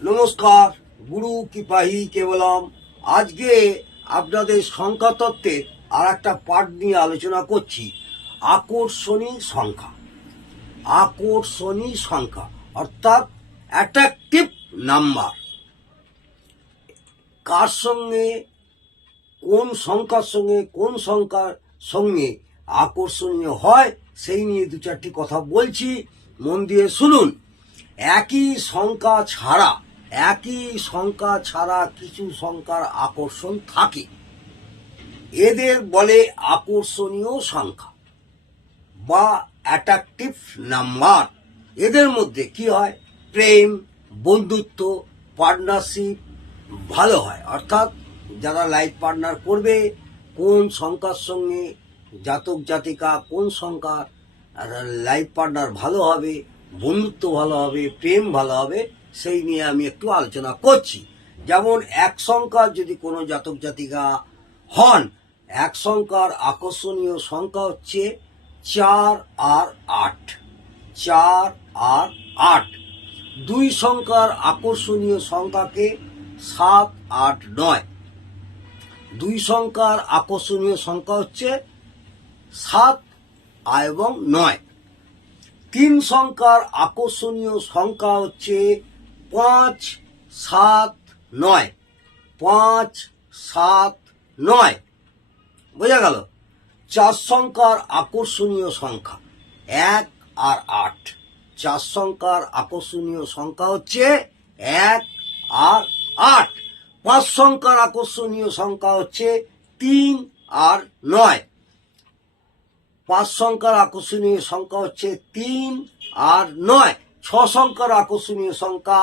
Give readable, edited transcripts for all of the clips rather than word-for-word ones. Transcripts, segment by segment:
নমস্কার, গুরু কৃপাহি কেবলম। আজকে আপনাদের সংখ্যা তত্ত্বের আর একটা পাঠ নিয়ে আলোচনা করছি। আকর্ষণী সংখ্যা। আকর্ষণী সংখ্যা অর্থাৎ অ্যাট্রাকটিভ নাম্বার। কার সঙ্গে, কোন সংখ্যার সঙ্গে আকর্ষণীয় হয় সেই নিয়ে দু চারটি কথা বলছি, মন দিয়ে শুনুন। একই সংখ্যা ছাড়া কিছু সংখ্যার আকর্ষণ থাকে, এদের বলে আকর্ষণীয় সংখ্যা বা অ্যাট্রাকটিভ নাম্বার। এদের মধ্যে কি হয়? প্রেম, বন্ধুত্ব, পার্টনারশিপ ভালো হয়। অর্থাৎ যারা লাইফ পার্টনার করবে, কোন সংখ্যার সঙ্গে জাতক জাতিকা, কোন সংখ্যা লাইফ পার্টনার ভালো হবে, বন্ধুত্ব ভালো হবে, প্রেম ভালো হবে, সেই নিয়ে আমি একটু আলোচনা করছি। যেমন এক সংখ্যার যদি কোনো জাতক জাতিকা হন, এক সংখ্যার আকর্ষণীয় সংখ্যা হচ্ছে 4 আর 8। 4 আর 8। দুই সংখ্যার আকর্ষণীয় সংখ্যাকে 7, 8, 9। দুই সংখ্যার আকর্ষণীয় সংখ্যা হচ্ছে 7 এবং 9। তিন সংখ্যার আকর্ষণীয় সংখ্যা হচ্ছে 5, 7, 9। 5, 7, 9। বোঝা গেল? চার সংখ্যার আকর্ষণীয় সংখ্যা 1 আর 8। চার সংখ্যার আকর্ষণীয় সংখ্যা হচ্ছে 1 আর 8। পাঁচ সংখ্যার আকর্ষণীয় সংখ্যা হচ্ছে 3 আর 9। পাঁচ সংখ্যার আকর্ষণীয় সংখ্যা হচ্ছে 3 আর 9। ছ সংখ্যার আকর্ষণীয় সংখ্যা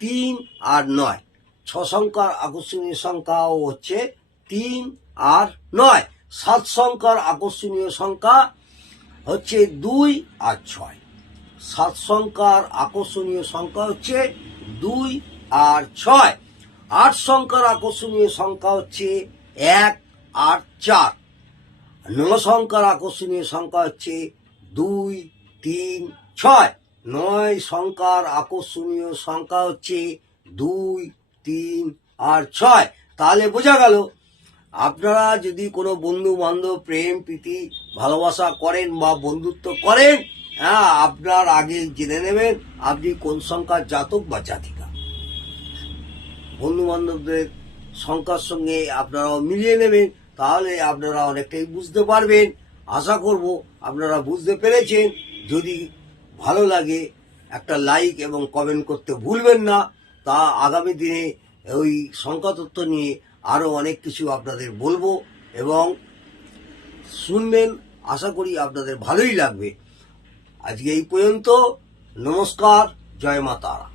3 আর 9। ছ সংখ্যার আকর্ষণীয় সংখ্যাও হচ্ছে 3 আর 9। সাত সংখ্যার আকর্ষণীয় সংখ্যা হচ্ছে 2 আর 6। সাত সংখ্যার আকর্ষণীয় সংখ্যা হচ্ছে 2 আর 6। আট সংখ্যার আকর্ষণীয় সংখ্যা হচ্ছে 1 আর 4। নয় সংখ্যার আকর্ষণীয় সংখ্যা হচ্ছে 2, 3, 6। নয় সংখ্যার আকর্ষণীয় সংখ্যা হচ্ছে 2, 3 আর 6। তাহলে বোঝা গেল, আপনারা যদি কোনো বন্ধু বান্ধব, প্রেম প্রীতি ভালোবাসা করেন বা বন্ধুত্ব করেন, আপনার আগে জেনে নেবেন আপনি কোন সংখ্যার জাতক বা জাতিকা। বন্ধু বান্ধবদের সংখ্যার সঙ্গে আপনারাও মিলিয়ে নেবেন, তাহলে আপনারা অনেকটাই বুঝতে পারবেন। আশা করব আপনারা বুঝতে পেরেছেন। যদি ভালো লাগে একটা লাইক এবং কমেন্ট করতে ভুলবেন না। তা আগামী দিনে ওই সংখ্যা তত্ত্ব নিয়ে আরও অনেক কিছু আপনাদের বলবো এবং শুনবেন। আশা করি আপনাদের ভালোই লাগবে। আজকে এই পর্যন্ত। নমস্কার, জয় মা তারা।